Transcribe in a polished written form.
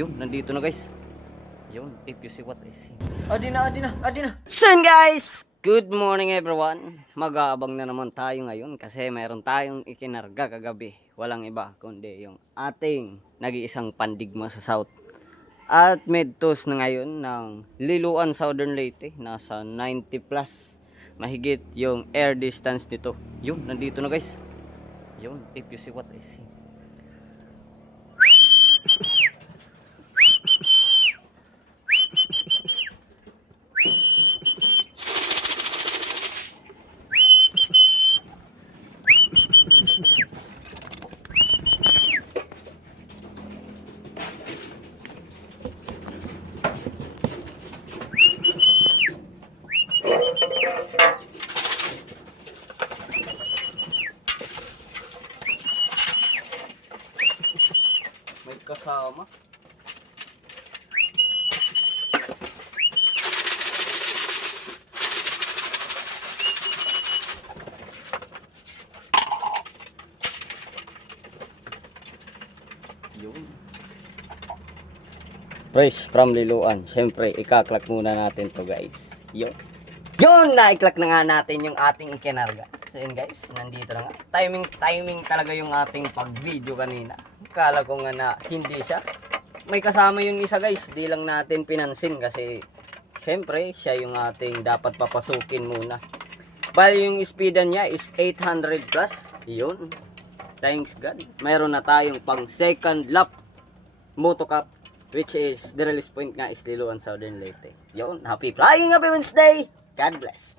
Yun, nandito na guys. Yun, if you see what I see. Adi na. So guys, good morning everyone. Mag-aabang na naman tayo ngayon kasi mayroon tayong ikinarga kagabi. Walang iba kundi yung ating nag-iisang pandigma sa South. At medtos na ngayon ng Liloan Southern Leyte. Nasa 90 plus. Mahigit yung air distance nito. Yun, nandito na guys. Yun, if you see what I see. May kasama. Yun. Fresh from Liloan. Siyempre, ikaklak muna natin to guys. Yun. Yun, naiklak na nga natin yung ating ikinarga. So yun guys, nandito na nga. Timing talaga yung ating pag-video kanina. Kala ko nga na hindi siya. May kasama yung isa guys. Di lang natin pinansin kasi siyempre, siya yung ating dapat papasukin muna. Bali yung speedan niya is 800 plus. Yun. Thanks God. Mayroon na tayong pang second lap Moto Cup, which is the release point nga is Liloan Southern Leyte. Yun. Happy flying, happy Wednesday. God bless.